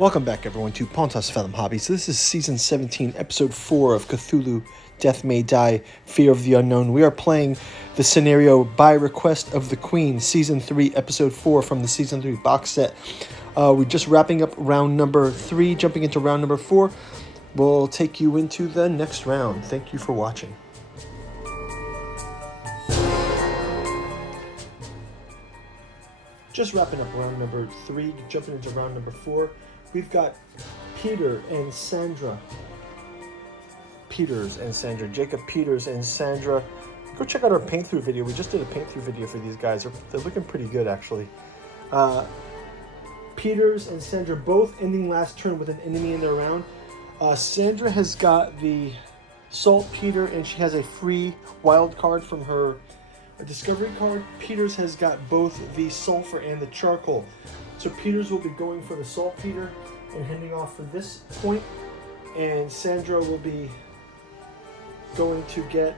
Welcome back, everyone, to Pontos Film Hobbies. This is Season 17, Episode 4 of Cthulhu, Death May Die, Fear of the Unknown. We are playing the scenario By Request of the Queen, Season 3, Episode 4 from the Season 3 box set. We're just wrapping up round number 3, jumping into round number 4. We'll take you into the next round. Thank you for watching. Just wrapping up round number 3, jumping into round number 4. We've got Peter and Sandra. Jacob Peters and Sandra. Go check out our paint through video. We just did a paint through video for these guys. They're looking pretty good, actually. Peters and Sandra both ending last turn with an enemy in their round. Sandra has got the saltpeter, and she has a free wild card from her discovery card. Peters has got both the sulfur and the charcoal. So Peters will be going for the saltpeter and heading off for this point, and Sandra will be going to get,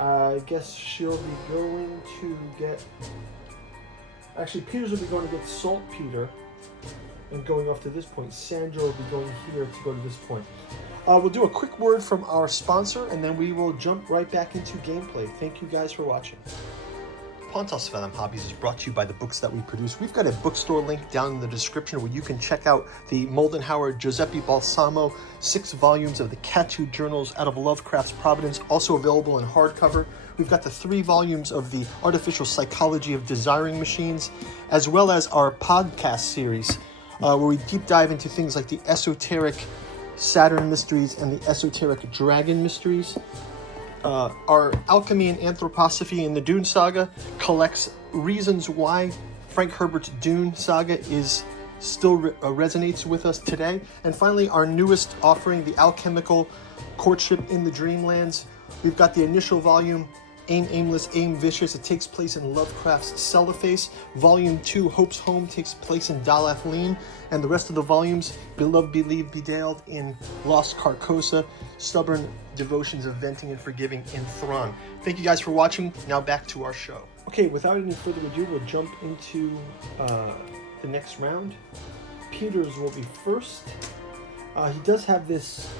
I guess she'll be going to get, actually Peters will be going to get saltpeter and going off to this point. Sandra will be going here to go to this point. We'll do a quick word from our sponsor, and then we will jump right back into gameplay. Thank you guys for watching. Pontos Film Hobbies is brought to you by the books that we produce. We've got a bookstore link down in the description where you can check out the Moldenhauer Giuseppe Balsamo 6 volumes of the Cthulhu Journals out of Lovecraft's Providence, also available in hardcover. We've got the 3 volumes of the Artificial Psychology of Desiring Machines, as well as our podcast series, where we deep dive into things like the esoteric Saturn mysteries and the esoteric dragon mysteries. Our Alchemy and Anthroposophy in the Dune Saga collects reasons why Frank Herbert's Dune Saga is still resonates with us today. And finally, our newest offering, the Alchemical Courtship in the Dreamlands. We've got the initial volume, Aim Aimless, Aim Vicious. It takes place in Lovecraft's Cellophase. Volume 2, Hope's Home, takes place in Dalathleen. And the rest of the volumes, Beloved, Believed, Bedailed in Lost Carcosa, Stubborn Devotions of Venting and Forgiving in Thrawn. Thank you guys for watching. Now back to our show. Okay, without any further ado, we'll jump into the next round. Peters will be first. He does have this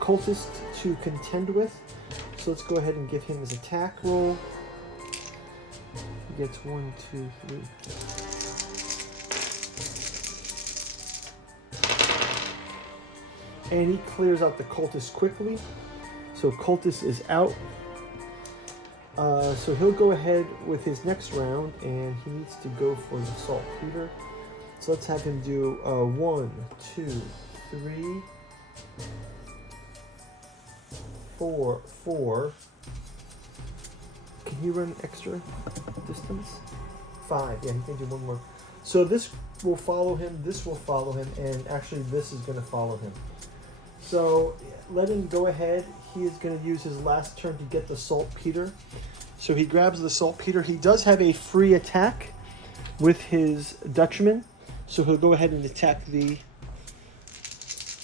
cultist to contend with, so let's go ahead and give him his attack roll. He gets 1, 2, 3. And he clears out the cultist quickly, so cultist is out. So he'll go ahead with his next round, and he needs to go for the saltpeter. So let's have him do 1, 2, 3, 4. Can he run extra distance? 5. Yeah, he can do one more. So this will follow him, this will follow him, and actually this is going to follow him. So let him go ahead. He is going to use his last turn to get the saltpeter. So he grabs the saltpeter. He does have a free attack with his Dutchman. So he'll go ahead and attack the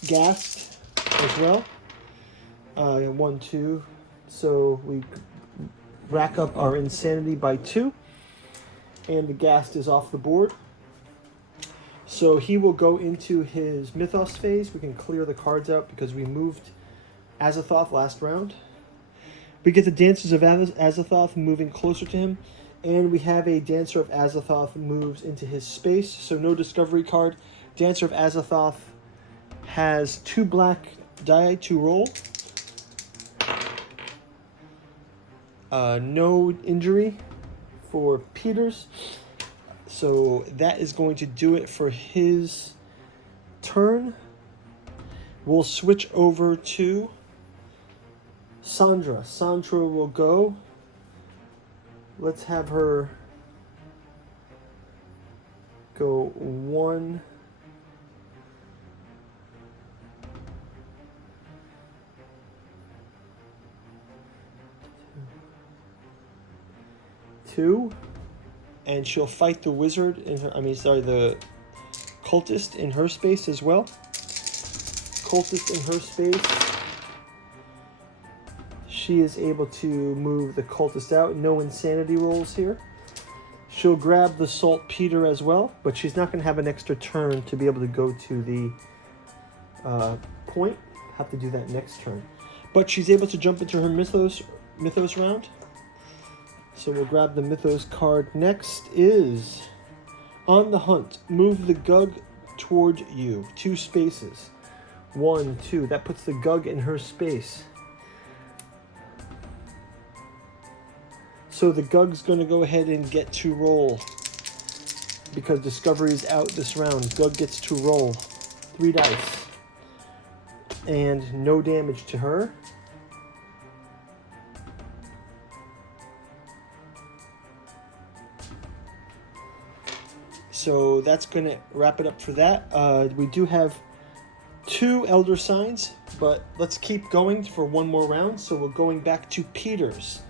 ghast as well. 1, 2. So we rack up our insanity by 2. And the ghast is off the board. So he will go into his Mythos phase. We can clear the cards out because we moved Azathoth last round. We get the Dancers of Azathoth moving closer to him. And we have a Dancer of Azathoth moves into his space. So no discovery card. Dancer of Azathoth has 2 black die to roll. No injury for Peters. So that is going to do it for his turn. We'll switch over to Sandra. Sandra will go. Let's have her go 1. 2. And she'll fight the wizard in her, the cultist in her space as well. Cultist in her space. She is able to move the cultist out. No insanity rolls here. She'll grab the saltpeter as well, but she's not going to have an extra turn to be able to go to the point. Have to do that next turn. But she's able to jump into her mythos round. So we'll grab the mythos card. Next is on the hunt. Move the Gug toward you. 2 spaces. 1, 2. That puts the Gug in her space. So the Gug's going to go ahead and get to roll. Because Discovery is out this round. Gug gets to roll 3 dice. And no damage to her. So that's going to wrap it up for that. We do have 2 Elder Signs, but let's keep going for one more round. So we're going back to Peters.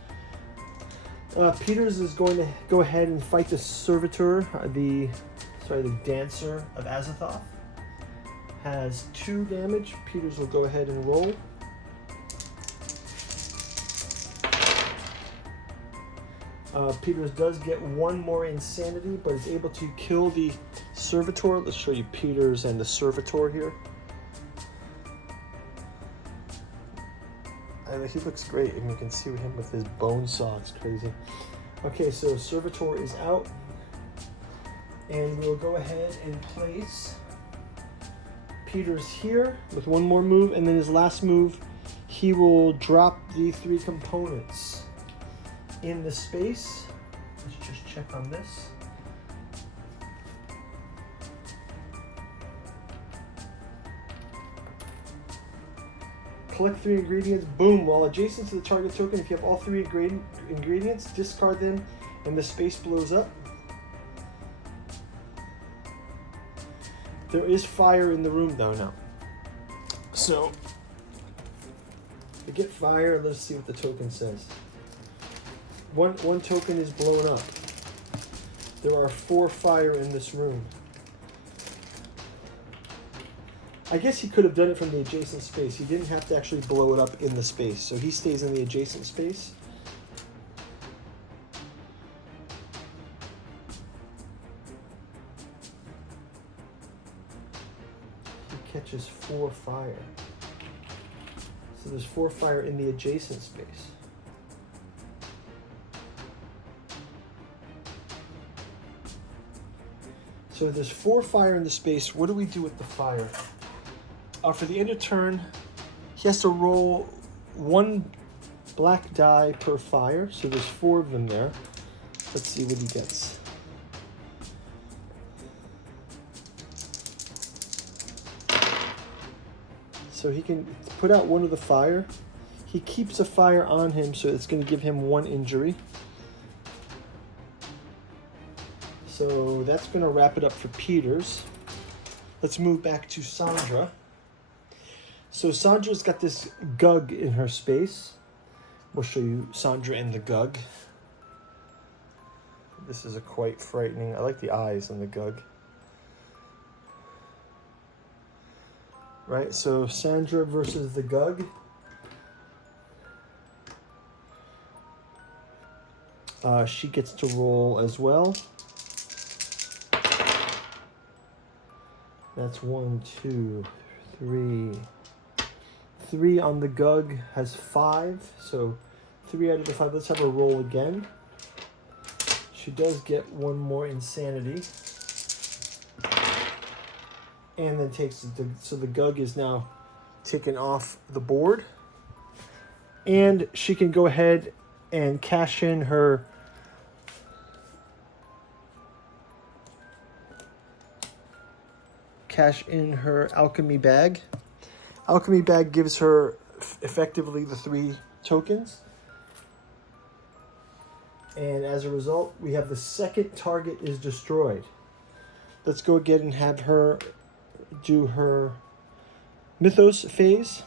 Peters is going to go ahead and fight the Servitor, the Dancer of Azathoth. Has 2 damage. Peters will go ahead and roll. Peters does get 1 more insanity, but is able to kill the Servitor. Let's show you Peters and the Servitor here. He looks great, and you can see him with his bone saw. It's crazy. Okay, so Servitor is out, and we'll go ahead and place Peters here with 1 more move, and then his last move, he will drop the 3 components in the space. Let's just check on this. Collect 3 ingredients. Boom. While adjacent to the target token, if you have all 3 ingredients, discard them and the space blows up. There is fire in the room though now. So, to get fire, let's see what the token says. One token is blown up. There are 4 fire in this room. I guess he could have done it from the adjacent space. He didn't have to actually blow it up in the space. So he stays in the adjacent space. He catches 4 fire. So there's 4 fire in the adjacent space. So there's 4 fire in the space. What do we do with the fire? For the end of turn, he has to roll 1 black die per fire. So there's 4 of them there. Let's see what he gets. So he can put out 1 of the fire. He keeps a fire on him, so it's going to give him 1 injury. So that's going to wrap it up for Peters. Let's move back to Sandra. So Sandra's got this Gug in her space. We'll show you Sandra and the Gug. This is quite frightening. I like the eyes on the Gug. Right, so Sandra versus the Gug. She gets to roll as well. That's 1, 2, 3. 3 on the Gug has 5, so 3 out of the 5. Let's have her roll again. She does get 1 more insanity. And then takes so the Gug is now taken off the board. And she can go ahead and cash in her alchemy bag. Alchemy bag gives her effectively the 3 tokens. And as a result, we have the second target is destroyed. Let's go again and have her do her Mythos phase.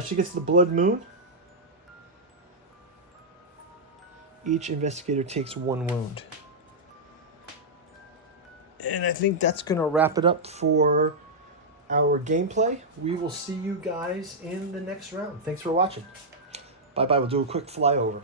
She gets the Blood Moon. Each investigator takes 1 wound. And I think that's going to wrap it up for our gameplay. We will see you guys in the next round. Thanks for watching. Bye-bye. We'll do a quick flyover.